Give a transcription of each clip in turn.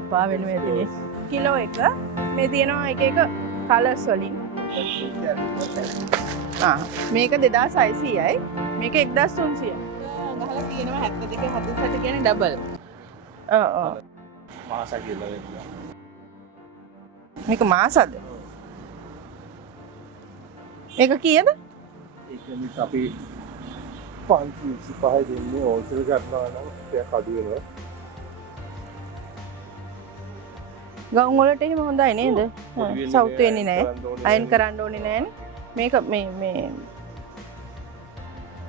එපා වෙනවා ඇතිනේ. කිලෝ එක මේ තියෙනවා එක එක කලර්ස් වලින්. මේක 2600යි. මේක 1300යි. ගහලා තියෙනවා 72 76 කියන්නේ ඩබල්. ඔව්. මාස කියලා වෙනවා. මේක මාසද? මේක කීයද? ඒක මිස් අපි 525 දෙන්නේ හෝල්සේල් කරනවා නම් ටිකක් අඩු වෙනවා. ගවුම් වලට එහෙම හොඳයි නේද? සවුත් වෙන්නේ නැහැ. අයන් කරන්න ඕනේ නැහැනේ. මේක මේ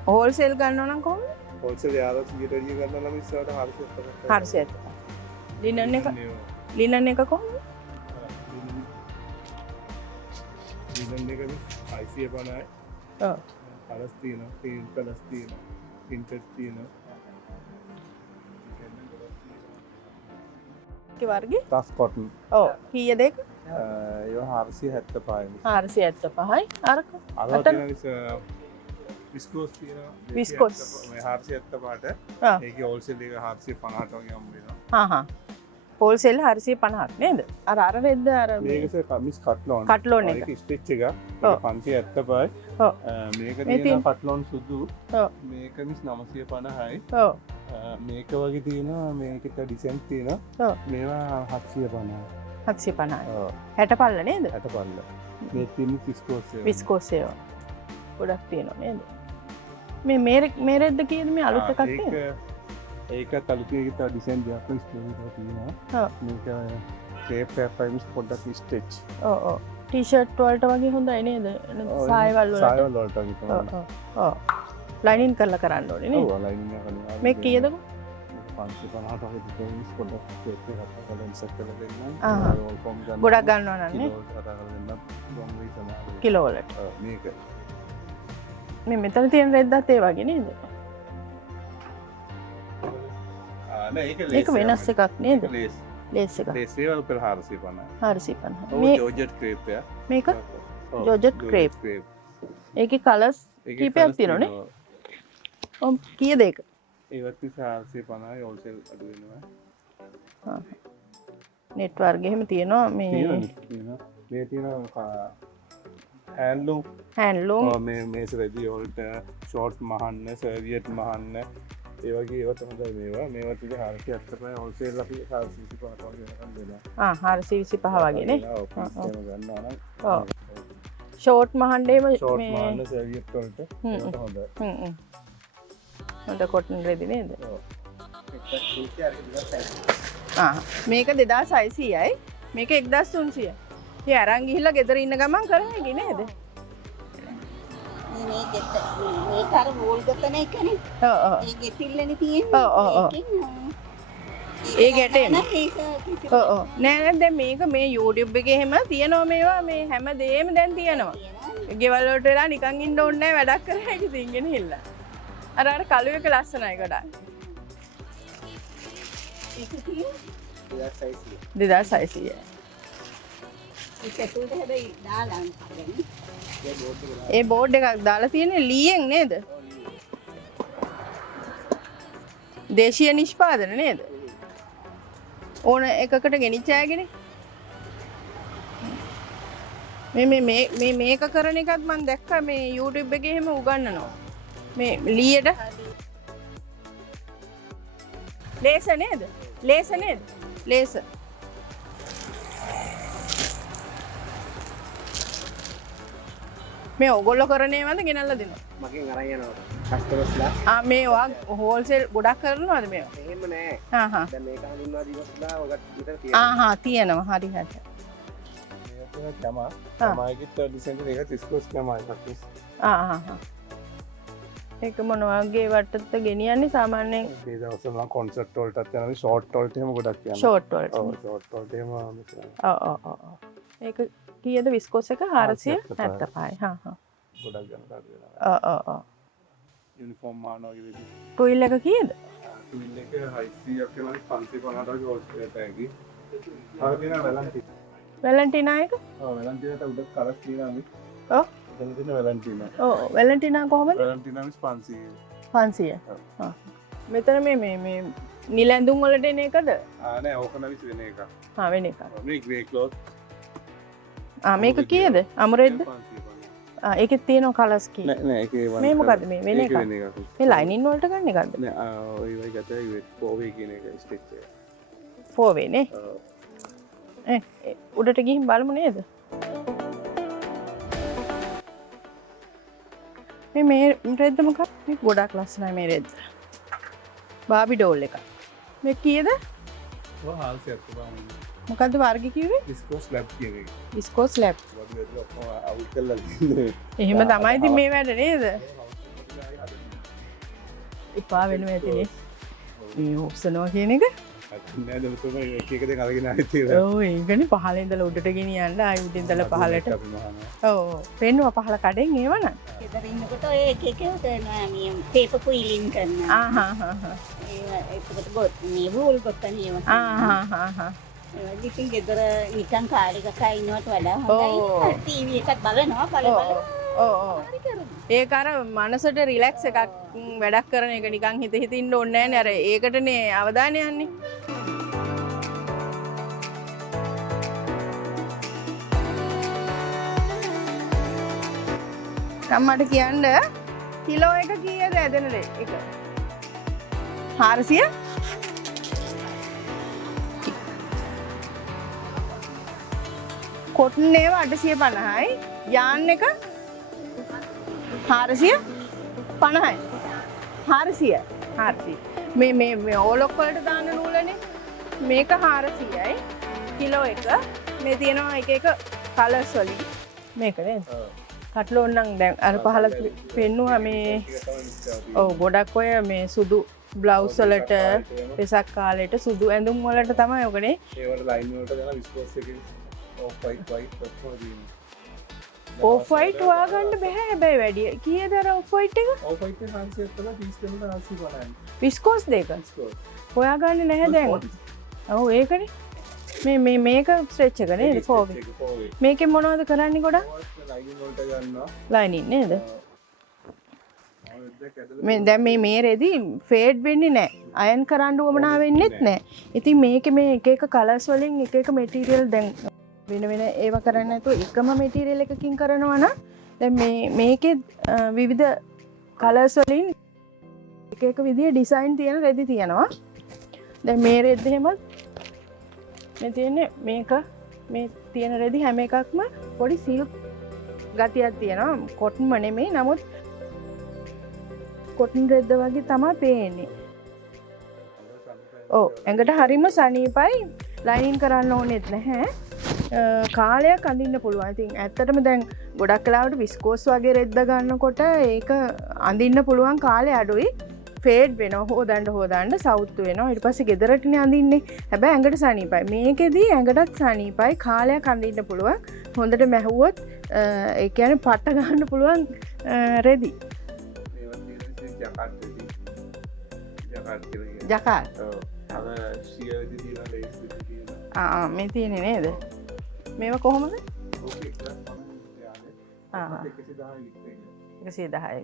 හෝල්සේල් ගන්නවා නම් කොහොමද? හෝල්සේල් යාලා 100 වැඩි ගන්නවා නම් ඉස්සරහට 400ක්. හරියට. ලිනන් එක කොහොමද? ලිනන් එක 550යි. ඔව්. කලස් තියෙනවා, පේන් කලස් තියෙනවා, පින්ටඩ් තියෙනවා. කි වර්ගේ? ටස් කොටන්. ඔව්. කීයද ඒක? ඒවා 475යි. 475යි. අරක. අරක තියෙනවා විස්කෝස් තියෙනවා. විස්කෝස්. මේ 475ට. ඒකේ හෝල්සේල් එක 450ට වගේ හම්බ වෙනවා. හා. හෝල්සේල් 450ක් නේද? අර රෙද්ද අර මේක කමිස් කට්ලෝන්. කට්ලෝන් එක. ඒක ස්ටිච් එක. 575යි. ඔව්. මේක තියෙන කට්ලෝන් සුදු. ඔව්. මේක මිස් 950යි. ඔව්. මේක වගේ තියෙනවා මේකට ඩිසයින් තියෙනවා. ඔව්. මේවා 750යි. 750යි. ඔව්. 60 පල්ල නේද? 60 පල්ල. මේ තියෙන විස්කෝස් එක. විස්කෝස් ඒවා. ගොඩක් තියෙනවා නේද? මේ රෙද්ද කීයද මේ අලුත් එකක් තියෙන? ඒක අලුතේකට ඩිසයින් දෙකක් ඉස්කෝස් තියෙනවා. ඔව්. මේක ෂේප් එකයි මිස් පොඩ්ඩක් ස්ටිච්. ඔව් ඔව්. ටී-ෂර්ට් වලට වගේ හොඳයි නේද? සායවල් වලට. සායවල් වලට වගේ තමයි. ඔව් ඔව්. ලයිනින් කරලා කරන්න ඕනේ නේද? ඔව් ලයිනින් කරනවා. මේ කීයද? 550ට වගේ ඩිසයින්ස් පොඩ්ඩක් ෂේප් එකක් කරලා ඉන්සර්ට් කරලා දෙන්න. ගොඩක් ගන්නවා නම් නේ? කිලෝ වලට. මේක. මේ මෙතන තියෙන රෙද්දත් ඒ වගේ නේද? නෑ ඒක වෙනස් එකක් නේද? ලේස්. ලේස් එකක්. ලේස් ඒවා උපර 450. 450. මේ ජෝර්ජට් ක්‍රේප් එක. මේක ජෝර්ජට් ක්‍රේප්. ඒකේ කලර්ස් කීපයක් තියෙනවනේ. ඔව් කීයද ඒක? ඒවත් 450යි හෝල්සේල් අඩු වෙනවා. නෙට් වර්ග එහෙම තියෙනවා මේ මේ තියෙනවා හැන්ඩ්ලූම් මේ මේස රෙදි වලට ෂෝට් මහන්න සර්වියට් මහන්න ඒ වගේ ඒවා තමයි මේවා ටික 475 හෝල්සේල් අපි 425 වගේ වෙනකම් දෙනවා. 425 වගේ නේ. ඔව් ගන්නවා නම් ඔව් ෂෝට් මහන්න එහෙම ෂෝට් මහන්න සර්වියට් වලට ඒකට හොඳයි. හොඳ කොටන් රෙදි නේද? මේක 2600යි. මේක 1300යි. ඉතින් අරන් ගිහිල්ලා ගෙදර ඉන්න ගමන් කරන්නේ නේද? මේක අර වෝල් ගතන එකනේ. ඔව් ඔව්. ඒ ගෙතිල්ලනේ තියෙන්නේ. ඔව් ඔව් ඔව්. ඒ ගැටේම. ඔව් ඔව්. නෑ දැන් මේක මේ YouTube එකේ එහෙම තියෙනවා මේවා මේ හැම දෙයක්ම දැන් තියෙනවා. ගෙවල් වලට වෙලා නිකන් ඉන්න ඕනේ නෑ වැඩක් කරලා ඒක තින්ගෙන හිල්ලා. අර කළු එක ලස්සනයි ගොඩක්. ඒක තියෙන්නේ 2600. ඒක ඇතුළට හැබැයි දාලා අන්තිමට. ඒ බෝඩ් එකක් දාලා තියෙන්නේ ලීයෙන් නේද? දේශීය නිෂ්පාදන නේද? ඕන එකකට ගෙනිච්ච අයගනේ. මේක කරන එකත් මම දැක්කා මේ YouTube එකේ එහෙම උගන්වනවා. මේ ලීයට ලේස නේද? ලේස නේද? ලේස. මේ ඔයගොල්ලෝ කරන ඒවාද ගෙනල්ලා දෙනවා? මගෙන් අරන් යනවා කස්ටමර්ස්ලා. මේවා හෝල්සේල් ගොඩක් කරනවද මේවා? එහෙම නෑ. දැන් මේක හඳුන්වා දීලා ඔයගොල්ලෝ විතර තියෙනවා. තියෙනවා. හරි හරි. මේක තමයි ඩිසයින් එක විස්කෝස් තමයි faktis. ඒක මොන වගේ වටටද ගෙනියන්නේ සාමාන්‍යයෙන්? මේ දවස්වල නම් කොන්සර්ට් වලටත් යනවා ෂෝට් වලට එහෙම ගොඩක් යනවා. ෂෝට් වලට. ඔව් ෂෝට් වලට එහෙම ඔව්. ඒක කීයද විස්කෝස් එක 475යි. ගොඩක් ගන්න වෙනවා. ඔව්. යුනිෆෝම් මානවා වගේ වෙදි. ටොයිල් එක කීයද? ටොයිල් එක 600ක් වෙනවා 550ට වගේ හෝල්සේල් එකයි. ආ දෙනා වැලන්ටිනා. වැලන්ටිනා එක? ඔව් වැලන්ටිනාට උඩ කලර්ස් තියෙනවා මේ. ඔව්. එතන තියෙන වැලන්ටිනා. ඔව් වැලන්ටිනා කොහමද? වැලන්ටිනා 500. 500. මෙතන මේ නිල ඇඳුම් වලට එන එකද? නෑ ඕක නම් වෙන එකක්. වෙන එකක්. මේ ග්‍රේ ක්ලොත්. මේක කීයද? අමුරෙද්ද? ඒකෙත් තියෙනවා කලර්ස් කී. නෑ ඒකේ මේ මොකද්ද මේ වෙන එකක්? මේ ලයිනින් වලට ගන්න එකක්ද? නෑ ඔය වගේ ගතයි 4 කියන එක ස්ටිච් එක. 4 වේ නේ? උඩට ගිහින් බලමු නේද? මේ රෙද්ද මොකක්ද? මේ ගොඩක් ලස්සනයි මේ රෙද්ද. බාබි ඩෝල් එක. මේ කීයද? ඔය හාල්සියක් තිබුණා. මොකද්ද වර්ගය කිව්වේ? විස්කෝස් ලැබ් කියන එක. විස්කෝස් ලැබ්. වගේ දෙයක් ඔක්කොම අවුට් කරලා තියෙන්නේ. එහෙම තමයි ඉතින් මේ වැඩ නේද? එපා වෙනවා ඇතිනේ. මේ ඔක්සනවා කියන එක. නෑ දෙමතුම එක එක දෙක අරගෙන ආයෙත් තියෙනවා. ඔව් ඒකනේ පහළ ඉඳලා උඩට ගෙනියන්න ආයෙ උඩින් ඉඳලා පහළට. ඔව් පෙන්නුවා පහළ කඩෙන් ඒවනම්. ගෙදර ඉන්නකොට ඔය එක එක කරනවා මේ පේපර් කුයිලින් කරනවා. ඒකට ගොත් මේ වූල් ගොත්තන ඒවා. ඉතින් ගෙදර නිකන් කාලෙක ඉන්නවට වඩා හොඳයි. ටීවී එකක් බලනවා ඒක අර මනසට රිලැක්ස් එකක් වැඩක් කරන එක නිකන් හිත හිතින්න ඕනේ නෑනේ. අර ඒකටනේ අවධානය යන්නේ. අම්මට කියන්න කිලෝ එක කීයද ඇදෙනද එක? 400? කොටන් ඒවා 850යි. යාන් එක 450යි. 400. මේ ඕලොක් වලට දාන නූලනේ. මේක 400යි. කිලෝ එක. මේ තියෙනවා එක එක කලර්ස් වලින්. මේක නේද? කට්ලෝන් නම් දැන් අර පහල පෙන්නුවා මේ ඔව් ගොඩක් ඔය මේ සුදු බ්ලවුස් වලට වෙසක් කාලේට සුදු ඇඳුම් වලට තමයි ඔකනේ. ඒවට ලයින් වලට දාලා විස්කෝස් එකේ ඔෆ් වයිට් ඔක්කොම තියෙනවා. ඔෆ් වයිට් හොයාගන්න බෑ හැබැයි වැඩි. කීයද අර ඔෆ් වයිට් එක? ඔෆ් වයිට් එක 500ක් කරලා 30 කමකට 850යි. විස්කෝස් දෙක. හොයාගන්න නැහැ දැන්. ඔව් ඒකනේ. මේක ස්ට්‍රෙච් එක නේද? 4 මේකෙන් මොනවද කරන්නේ ගොඩක්? ලයිනින් වලට ගන්නවා. ලයිනින් නේද? දැන් මේ රෙදි ෆේඩ් වෙන්නේ නැහැ. අයන් කරන්න උවමනා වෙන්නෙත් නැහැ. ඉතින් මේකේ මේ එක එක කලර්ස් වලින් එක එක මැටීරියල් දැන් වෙන වෙන ඒවා කරන්නේ නැතුව එකම මැටීරියල් එකකින් කරනවා නම් දැන් මේකේ විවිධ කලර්ස් වලින් එක එක විදිහේ ඩිසයින් තියෙන රෙදි තියෙනවා. දැන් මේ රෙද්ද එහෙම මේ තියෙන්නේ මේක මේ තියෙන රෙදි හැම එකක්ම පොඩි සිල්ක් ගතියක් තියෙනවා. කොටන්ම නෙමෙයි නමුත් කොටන් රෙද්ද වගේ තමයි පේන්නේ. ඔව් ඇඟට හරිම සනීපයි. ලයිනින් කරන්න ඕනෙත් නැහැ. කාලයක් අඳින්න පුළුවන්. ඉතින් ඇත්තටම දැන් ගොඩක් වෙලාවට විස්කෝස් වගේ රෙද්ද ගන්නකොට ඒක අඳින්න පුළුවන් කාලය අඩුයි. ෆේඩ් වෙනවා හොදන්න සවුත් වෙනවා. ඊට පස්සේ ගෙදරටනේ අඳින්නේ. හැබැයි ඇඟට සනීපයි. මේකෙදී ඇඟටත් සනීපයි. කාලයක් අඳින්න පුළුවන්. හොඳට මැහුවොත් ඒ කියන්නේ පට්ට ගන්න පුළුවන් රෙදි. ජකාට්. ඔව්. ශියරදි තියෙන ලේස් තියෙනවා. මේ තියෙන්නේ නේද? මේවා කොහොමද? ඕකේ 110යි.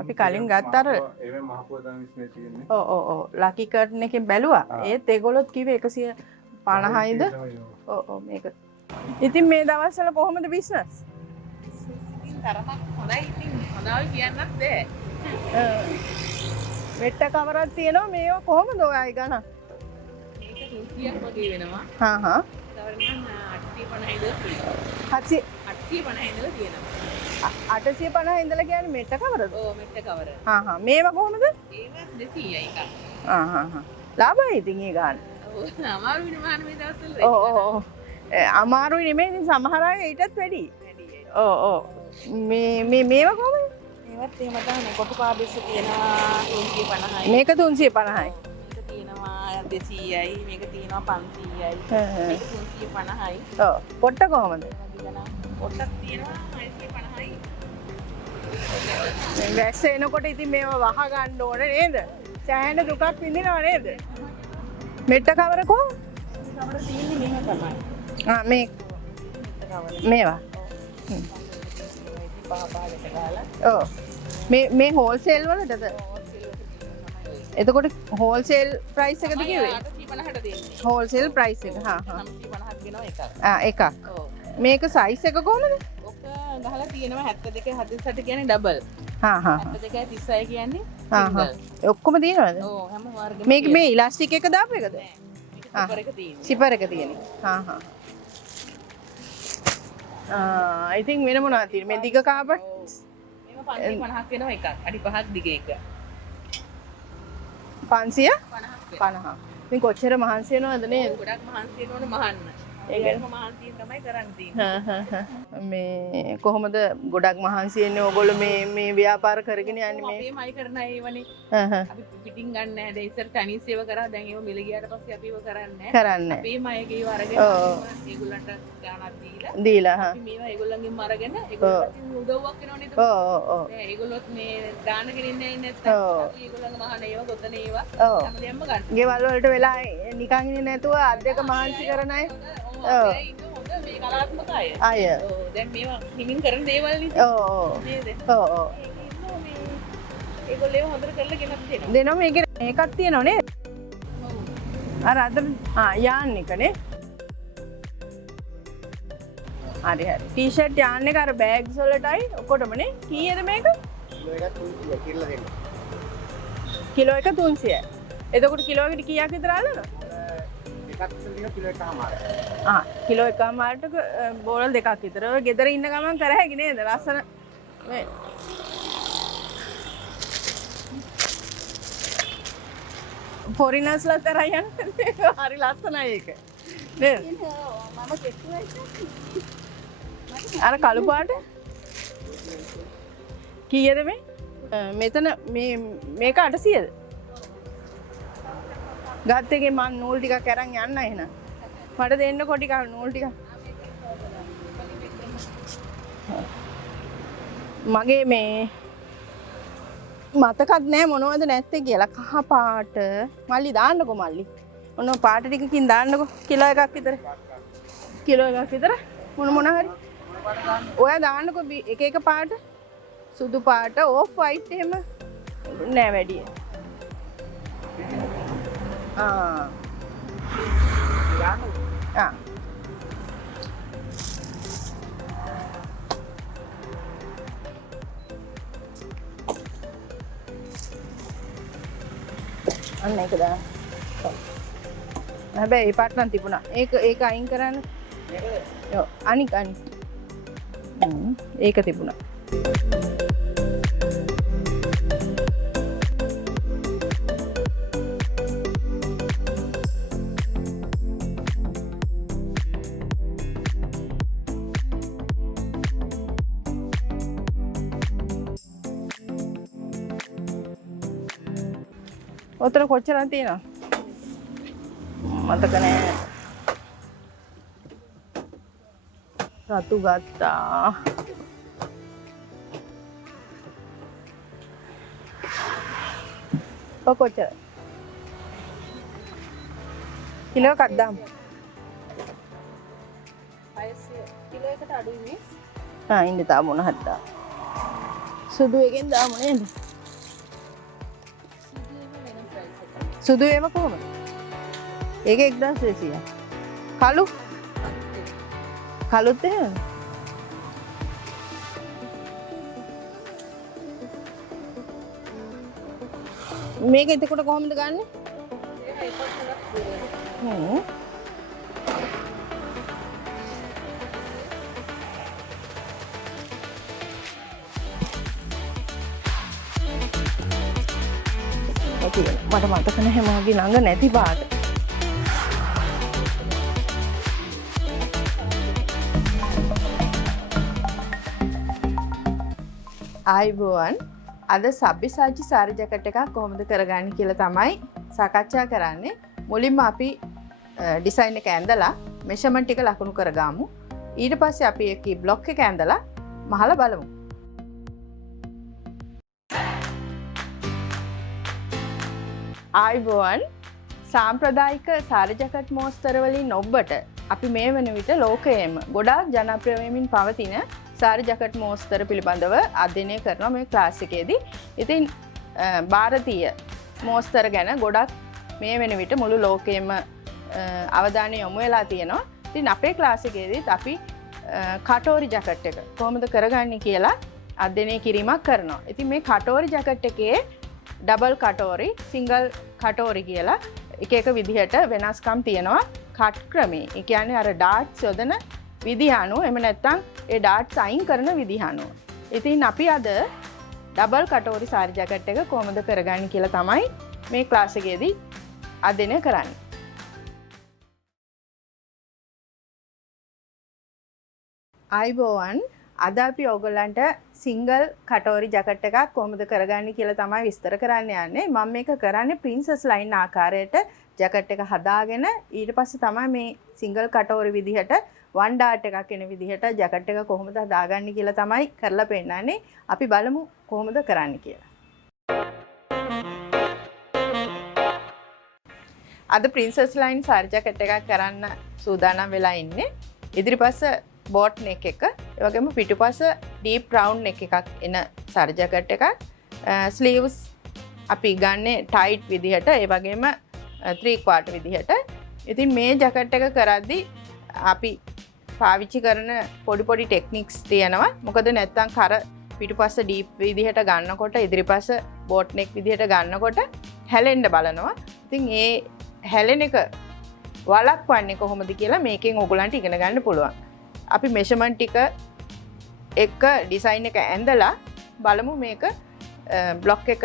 අපි කලින් ගත්ත අර ඒවෙන් මහපුව තමයි විශ්නේ තියෙන්නේ. ඔව් ලකි කර්ටන් එකෙන් බැලුවා. ඒත් ඒගොල්ලොත් කිව්වේ 150යිද? ඔව් මේක. ඉතින් මේ දවස්වල කොහොමද බිස්නස්? ඉතින් තරමක් හොඳයි. ඉතින් හොඳයි කියන්නත් බෑ. මෙට්ට කවරක් තියෙනවා. මේවා කොහොමද ඔයයි ගණන්? මේක 200ක් වගේ වෙනවා. හා. කවර නම් 850 ඉඳලා තියෙනවා. 850 ඉඳලා තියෙනවා. 850 ඉඳලා කියන්නේ මෙට්ට කවරද? ඔව් මෙට්ට කවර. හා. මේවා කොහොමද? ඒවා 200යි එකක්. හා. ලාභයි ඉතින් ඒ ගන්න. ඔව් අමාරුයි නමාන මේ දවස්වල. ඔව්. අමාරුයි නෙමෙයි ඉතින් සමහර අය ඊටත් වැඩි. ඔව්. මේවා කොහොමද? ඒවත් එහෙම තමයි. කොටු පාබෙස් තියෙනවා 350යි. මේක 350යි. මේක තියෙනවා 200යි. මේක තියෙනවා 500යි. මේක 350යි. ඔව්. පොට්ට කොහොමද? පොට්ටක් තියෙනවා 650යි. වැස්ස එනකොට ඉතින් මේවා වහ ගන්න ඕනේ නේද? සෑහෙන දුකක් විඳිනව නේද? මෙට්ට කවර කොහොමද? කවර තියෙන්නේ මෙහෙම තමයි. මේ මේවා. ඔව්. මේ හෝල්සේල් වලටද? එතකොට හෝල්සේල් ප්‍රයිස් එකද කිව්වේ? 850ට දෙන්නේ. හෝල්සේල් ප්‍රයිස් එක. හා හා. 950ක් වෙනවා එකක්. එකක්. ඔව්. මේක සයිස් එක කොහමද? ඔක ගහලා තියෙනවා 72 48 කියන්නේ ඩබල්. හා හා. 72 36 කියන්නේ හා හා. ඔක්කොම තියෙනවද? ඔව් හැම වර්ගෙම. මේක මේ ඉලාස්ටික් එක දාපු එකද? මේක සිපර් එක තියෙනවා. සිපර් එක තියෙන්නේ. හා හා. I think වෙන මොනවද තියෙන්නේ? මේ දිග කාපට් මේක 550ක් වෙනවා එකක්. අඩි 5ක් දිග එක. 550. ඉතින් කොච්චර මහන්සි වෙනවද නේද? ගොඩක් මහන්සි වෙනවනේ මහන්න. ඒකම මහන්සියෙන් තමයි කරන් තියෙන්නේ. මේ කොහොමද ගොඩක් මහන්සි වෙන්නේ ඕගොල්ලෝ මේ ව්‍යාපාර කරගෙන යන්නේ මේ? අපේමයි කරන ඒවනේ. අපි පිටින් ගන්න නැහැ. දැන් ඉස්සර තනි සේව කරා දැන් ඒව මිල ගියාට පස්සේ අපි ඒව කරන්නේ කරන්නේ. අපේමයි ඒකේ අරගෙන ඒගොල්ලන්ට ගාණක් දීලා හා. අපි මේවා ඒගොල්ලන්ගෙන් අරගෙන ඒගොල්ලන්ට උදව්වක් වෙනවනේ ඒක. දැන් ඒගොල්ලොත් මේ දානගෙන ඉන්නේ නැත්නම් අපි ඒගොල්ලන්ගේ මහාන ඒවා ගොතන ඒවා හැමදේම ගන්න. ගෙවල් වලට වෙලා නිකන් ඉන්නේ නැතුව අධ්‍යක මහන්සි කරන අය. මේ කලාත්මක අය. අය. දැන් මේවා හිමින් කරන දේවල් නේ. නේද? ඒගොල්ලෝ ඒව හොඳට කරලා ගෙනත් දෙනවා. දෙනවා මේක එකක් තියෙනව නේද? අර අද යාන් එකනේ. හරි හරි. ටී-ෂර්ට් යාන් එක අර බෑග්ස් වලටයි ඔක්කොටමනේ. කීයද මේක? කිලෝ එක 300. එතකොට කිලෝ එකට කීයක් විතර අල්ලනවද? කිලෝ එකමාරට බෝරල් දෙකක් විතර. ඔය ගෙදර ඉන්න ගමන් කර හැකි නේද? ලස්සන මේ ෆොරිනර්ස්ලා තරයි යන්නේ. හරි ලස්සනයි ඒක. නේද? මම කෙටුවා අර කළු පාට කීයද මේ? මෙතන මේක 800ද? ගත් එකේ මං නූල් ටිකක් අරන් යන්න එහෙනම්. මට දෙන්නකෝ ටිකක් නූල් ටිකක්. මගේ මේ මතකත් නෑ මොනවද නැත්තේ කියලා. කහ පාට මල්ලි දාන්නකෝ මල්ලි. ඔන්න පාට ටිකකින් දාන්නකෝ. කිලෝ එකක් විතර. කිලෝ එකක් විතර මොන හරි. ඔයා දාන්නකෝ එක එක පාට. සුදු පාට ඕෆ් වයිට් එහෙම නෑ වැඩි. අන්න ඒක දාන්න. හැබැයි ඒ පාට නම් තිබුණා. ඒක අයින් කරන්න. ඔව් අනික. ඒක තිබුණා. ඔතන කොච්චරක් තියෙනවද? මතක නෑ. රතු ගත්තා. කොච්චර? කිලෝ එකක් දාමු. 500 කිලෝ එකට අඩුයි මේ. ඉන්න තා මොන හරි දා. සුදු එකෙන් දාමු නේද? සුදු ඒව කොහමද? ඒක 1200. කළු? කළුත් එහෙම? මේක එතකොට කොහොමද ගන්නෙ? මට මතක නැහැ මගේ ළඟ නැති පාට. ආයිබෝවන් අද සබ්බිසාචි සාරි ජැකට් එකක් කොහොමද කරගන්නේ කියලා තමයි සාකච්ඡා කරන්නේ. මුලින්ම අපි ඩිසයින් එක ඇඳලා මෙෂර්මන්ට් ටික ලකුණු කරගමු. ඊට පස්සේ අපි ඒකේ බ්ලොක් එක ඇඳලා මහලා බලමු. ආයිබෝවන් සාම්ප්‍රදායික සාරි ජැකට් මෝස්තර වලින් ඔබට අපි මේ වන විට ලෝකයේම ගොඩාක් ජනප්‍රිය වෙමින් පවතින සාරි ජැකට් මෝස්තර පිළිබඳව අධ්‍යයනය කරනවා මේ ක්ලාස් එකේදී. ඉතින් ಭಾರತೀಯ මෝස්තර ගැන ගොඩක් මේ වෙන විට මුළු ලෝකෙම අවධානය යොමු වෙලා තියෙනවා. ඉතින් අපේ ක්ලාස් එකේදීත් අපි කටෝරි ජැකට් එක කොහොමද කරගන්නේ කියලා අධ්‍යයනය කිරීමක් කරනවා. ඉතින් මේ කටෝරි ජැකට් එකේ ඩබල් කටෝරි, සිංගල් කටෝරි කියලා එක එක විදිහට වෙනස්කම් තියෙනවා කට් ක්‍රමේ. ඒ කියන්නේ අර ඩාට්ස් යොදන විදිහ අනුව එහෙම නැත්නම් ඒ ඩාට්ස් අයින් කරන විදිහ අනුව. ඉතින් අපි අද ඩබල් කටෝරි සාරි ජැකට් එක කොහොමද කරගන්නේ කියලා තමයි මේ ක්ලාස් එකේදී අධ්‍යයනය කරන්නේ. අයිබෝවන් අද අපි ඕගොල්ලන්ට සිංගල් කටෝරි ජැකට් එකක් කොහොමද කරගන්නේ කියලා තමයි විස්තර කරන්න යන්නේ. මම මේක කරන්නේ ප්‍රින්සස් ලයින් ආකාරයට ජැකට් එක හදාගෙන ඊට පස්සේ තමයි මේ සිංගල් කටෝරි විදිහට වන් ඩාට් එකක් එන විදිහට ජැකට් එක කොහොමද හදාගන්නේ කියලා තමයි කරලා පෙන්නන්නේ. අපි බලමු කොහොමද කරන්නේ කියලා. අද ප්‍රින්සස් ලයින් සාරි ජැකට් එකක් කරන්න සූදානම් වෙලා ඉන්නේ. ඉදිරිපස්ස බෝට් නෙක් එක, ඒ වගේම පිටුපස ඩීප් රවුන්ඩ් නෙක් එකක් එන සාරි ජැකට් එකක්. ස්ලීව්ස් අපි ගන්නේ ටයිට් විදිහට, ඒ වගේම 3/4 විදිහට. ඉතින් මේ ජැකට් එක කරද්දී අපි පාවිච්චි කරන පොඩි ටෙක්නික්ස් තියෙනවා. මොකද නැත්තම් කර පිටුපස්ස ඩීප් විදිහට ගන්නකොට, ඉදිරිපස්ස බෝට් නෙක් විදිහට ගන්නකොට හැලෙන්න බලනවා. ඉතින් ඒ හැලෙන එක වළක්වන්නේ කොහොමද කියලා මේකෙන් ඕගොල්ලන්ට ඉගෙන ගන්න පුළුවන්. අපි මෙෂර්මන්ට් ටික එක ඩිසයින් එක ඇඳලා බලමු මේක බ්ලොක් එක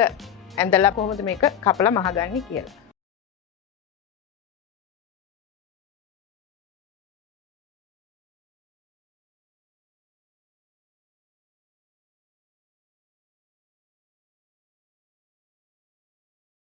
ඇඳලා කොහොමද මේක කපලා මහගන්නේ කියලා.